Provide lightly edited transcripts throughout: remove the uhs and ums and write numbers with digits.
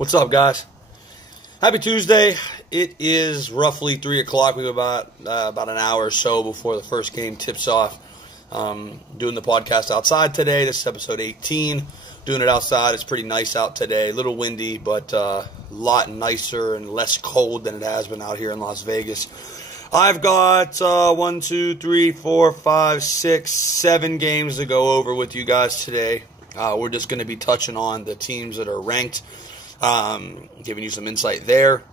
What's up, guys? Happy Tuesday. It is roughly 3 o'clock. We have about an hour or so before the first game tips off. Doing the podcast outside today. This is episode 18. Doing it outside. It's pretty nice out today. A little windy, but a lot nicer and less cold than it has been out here in Las Vegas. I've got 7 games to go over with you guys today. We're just going to be touching on the teams that are ranked. Giving you some insight there.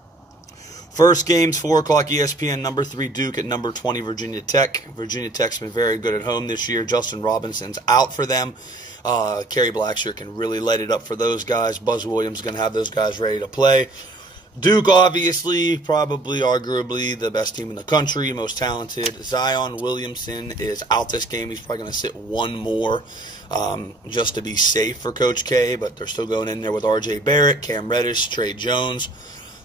First game's 4 o'clock ESPN, number 3 Duke at number 20 Virginia Tech. Virginia Tech's been very good at home this year. Justin Robinson's out for them. Kerry Blackshear can really light it up for those guys. Buzz Williams is going to have those guys ready to play. Duke, obviously, probably, arguably, the best team in the country, most talented. Zion Williamson is out this game. He's probably going to sit one more just to be safe for Coach K, but they're still going in there with R.J. Barrett, Cam Reddish, Trey Jones.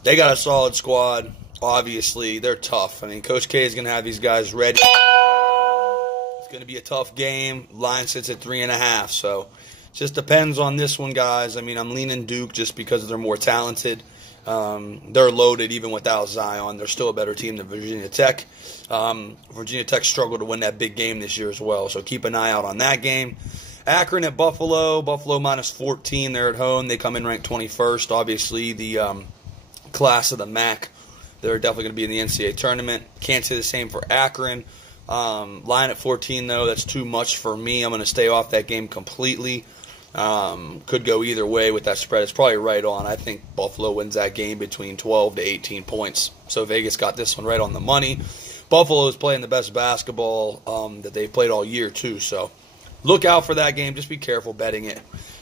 They got a solid squad. Obviously, they're tough. I mean, Coach K is going to have these guys ready. It's going to be a tough game. Line sits at 3.5, so just depends on this one, guys. I mean, I'm leaning Duke just because they're more talented. They're loaded even without Zion. They're still a better team than Virginia Tech. Virginia Tech struggled to win that big game this year as well, so keep an eye out on that game. Akron at Buffalo. Buffalo minus 14. They're at home. They come in ranked 21st. Obviously, the class of the MAC. They're definitely going to be in the NCAA tournament. Can't say the same for Akron. Line at 14, though. That's too much for me. I'm going to stay off that game completely. Could go either way with that spread. It's probably right on. I think Buffalo wins that game between 12 to 18 points. So Vegas got this one right on the money. Buffalo is playing the best basketball that they've played all year, too. So look out for that game. Just be careful betting it.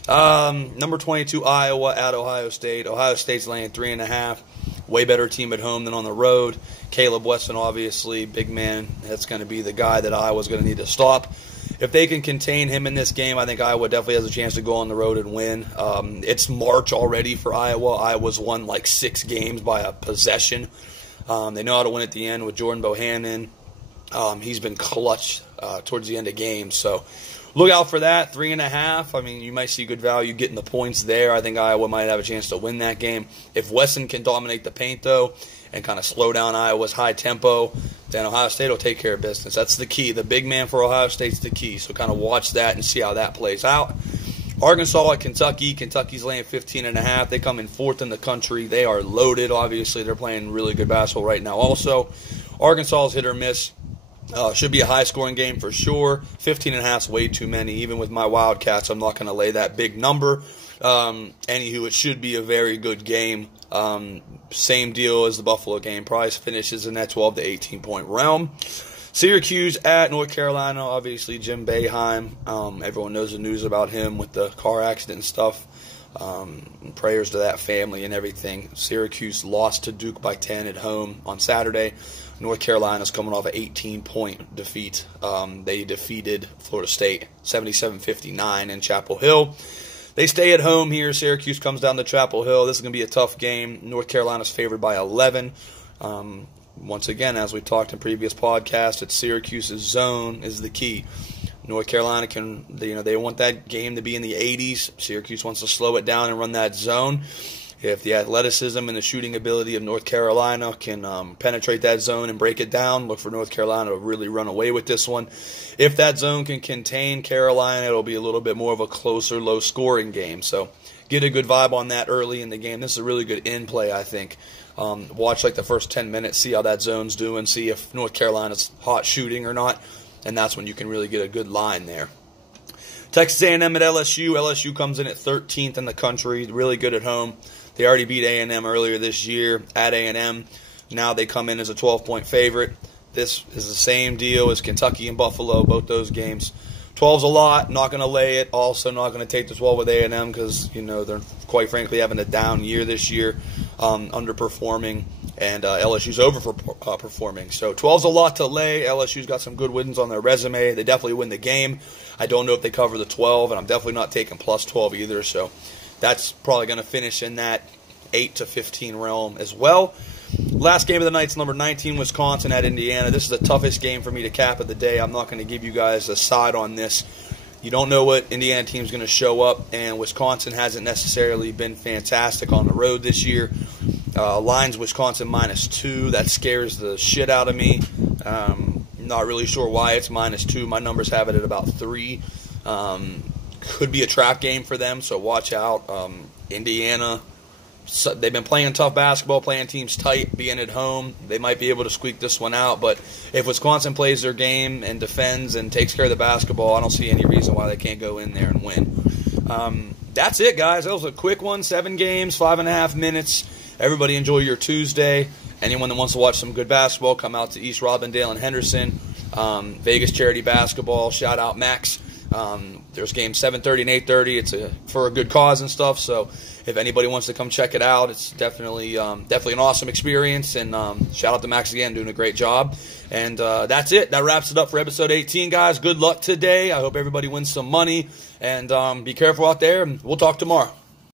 Number 22, Iowa at Ohio State. Ohio State's laying 3.5. Way better team at home than on the road. Caleb Wesson, obviously, big man. That's going to be the guy that Iowa's going to need to stop. If they can contain him in this game, I think Iowa definitely has a chance to go on the road and win. It's March already for Iowa. Iowa's won like 6 games by a possession. They know how to win at the end with Jordan Bohannon. He's been clutch towards the end of games. So look out for that. 3.5. I mean, you might see good value getting the points there. I think Iowa might have a chance to win that game. If Wesson can dominate the paint, though, and kind of slow down Iowa's high tempo, then Ohio State will take care of business. That's the key. The big man for Ohio State's the key. So kind of watch that and see how that plays out. Arkansas at Kentucky. Kentucky's laying 15.5. They come in 4th in the country. They are loaded, obviously. They're playing really good basketball right now also. Arkansas's hit or miss. Should be a high-scoring game for sure. 15.5 is way too many. Even with my Wildcats, I'm not going to lay that big number. Anywho, it should be a very good game. Same deal as the Buffalo game. Price finishes in that 12 to 18-point realm. Syracuse at North Carolina. Obviously, Jim Boeheim. Everyone knows the news about him with the car accident and stuff. Prayers to that family and everything. Syracuse lost to Duke by 10 at home on Saturday. North Carolina's coming off an 18-point defeat. They defeated Florida State 77-59 in Chapel Hill. They stay at home here. Syracuse comes down to Chapel Hill. This is going to be a tough game. North Carolina's favored by 11. Once again, as we talked in previous podcasts, it's Syracuse's zone is the key. North Carolina they want that game to be in the 80s. Syracuse wants to slow it down and run that zone. If the athleticism and the shooting ability of North Carolina can penetrate that zone and break it down, look for North Carolina to really run away with this one. If that zone can contain Carolina, it'll be a little bit more of a closer, low-scoring game. So get a good vibe on that early in the game. This is a really good in-play, I think. Watch like the first 10 minutes, see how that zone's doing, see if North Carolina's hot shooting or not, and that's when you can really get a good line there. Texas A&M at LSU. LSU comes in at 13th in the country, really good at home. They already beat A&M earlier this year at A&M. Now they come in as a 12-point favorite. This is the same deal as Kentucky and Buffalo, both those games. 12's a lot, not going to lay it. Also not going to take the 12 with A&M because, they're quite frankly having a down year this year, underperforming, and LSU's overperforming. So 12's a lot to lay. LSU's got some good wins on their resume. They definitely win the game. I don't know if they cover the 12, and I'm definitely not taking plus 12 either. So that's probably going to finish in that 8 to 15 realm as well. Last game of the night's number 19, Wisconsin at Indiana. This is the toughest game for me to cap of the day. I'm not going to give you guys a side on this. You don't know what Indiana team's going to show up, and Wisconsin hasn't necessarily been fantastic on the road this year. Line's Wisconsin -2. That scares the shit out of me. Not really sure why it's -2. My numbers have it at about 3. Could be a trap game for them, so watch out. Indiana, they've been playing tough basketball, playing teams tight, being at home. They might be able to squeak this one out, but if Wisconsin plays their game and defends and takes care of the basketball, I don't see any reason why they can't go in there and win. That's it, guys. That was a quick one. 7 games, 5.5 minutes. Everybody enjoy your Tuesday. Anyone that wants to watch some good basketball, come out to East Robindale and Henderson. Vegas Charity Basketball. Shout out Max. There's games 7:30 and 8:30. It's for a good cause and stuff. So if anybody wants to come check it out, it's definitely an awesome experience. And shout out to Max again, doing a great job. And that's it. That wraps it up for episode 18, guys. Good luck today. I hope everybody wins some money. And be careful out there. And we'll talk tomorrow.